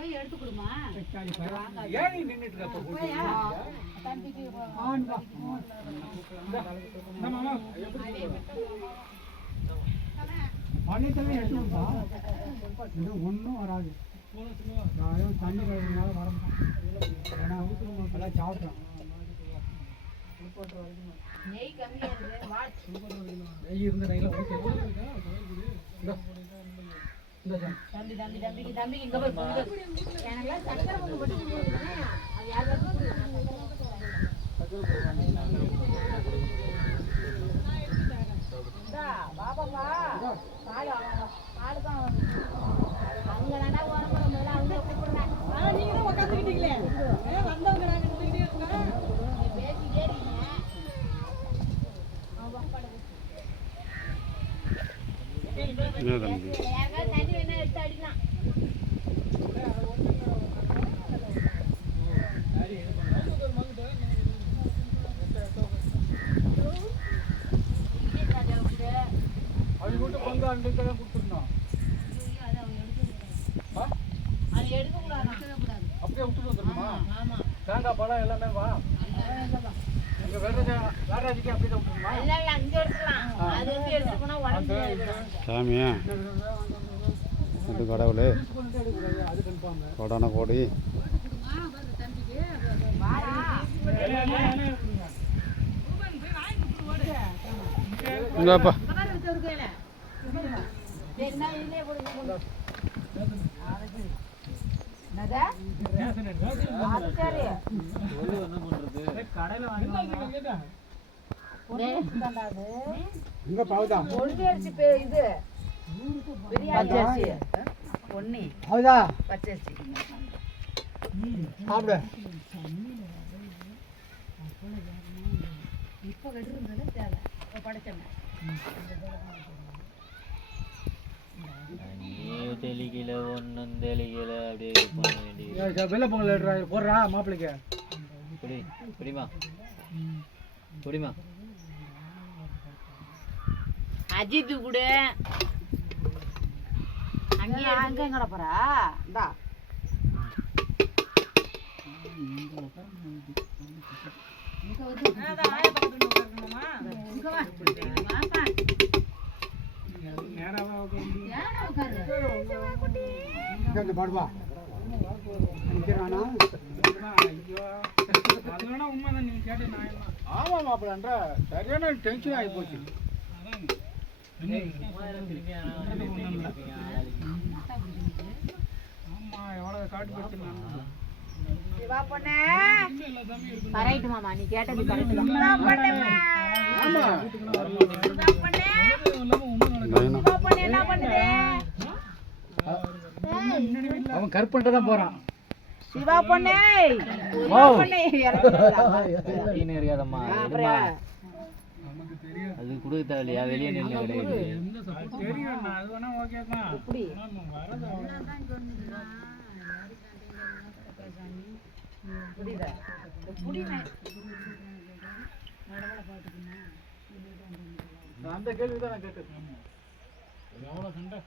போய் எடுத்து கொடுமா. ஏன் நீ நின்னுட்டு இருக்க? தம்பிக்கு ஒன்றும் வராது. தண்ணி கழுவினால வர எல்லாம் சாப்பிட்றோம். நெய் கம்மியா இருக்குது. நெய் இருந்த நெய்லாம் தம்பி தம்பி தம்பிக்கு தம்பிக்கு இங்க போய் பொங்கல். எனக்குலாம் சக்கரை பொங்கல் போட்டு கொடுக்குறேன். அது யாருக்கும் பாப்பாப்பா பாடு பாடுதான் அவங்க தானே ஓரம்பரம் மேல அவங்க கூப்பிடுறேன். நீங்களும் உட்காந்துக்கிட்டீங்களே வந்தவங்க நாங்கள் பேசிட்டே இருக்கீங்க. யாருக்காவது தண்ணி வேணா எடுத்து அடிக்கலாம். தேங்காய் பழம் எல்லாமே வா. சாமியா கடவுளே கொடான கோடி இங்கப்பா தெளிக்கல ஒன்னும் தெளிக்கல அப்படியே வெள்ள பொங்கல் போடுறா மாப்பிள்ளைக்கு. புரியுமா புரியுமா அஜித்து கூட அங்கே அங்கே எங்கட போறா இந்தா பாடுவா ஆமா மாப்பிள்ளன்ற சரியான டென்ஷன் ஆகி போச்சு. ஆமா எவ்வளவு காட்டு போச்சு. சிவா பொண்ணே கரெக்ட் மாமா நீ கேட்டது கரெக்ட் தான். சிவா பொண்ணே ஆமா சிவா பொண்ணே சிவா பொண்ணே என்ன பண்ணுதே? அவன் கற்பன்ட்டு தான் போறான். சிவா பொண்ணே ஓ பொண்ணே நீ இருக்காதம்மா அது கொடுக்க தேவையா வெளியே நின்று கிடையாது. தெரியும் அது வேணா ஓகே தான். இப்படி புரியுதா? அந்த கேள்விதான் நான் கேட்டேன். எவ்வளவு சண்டை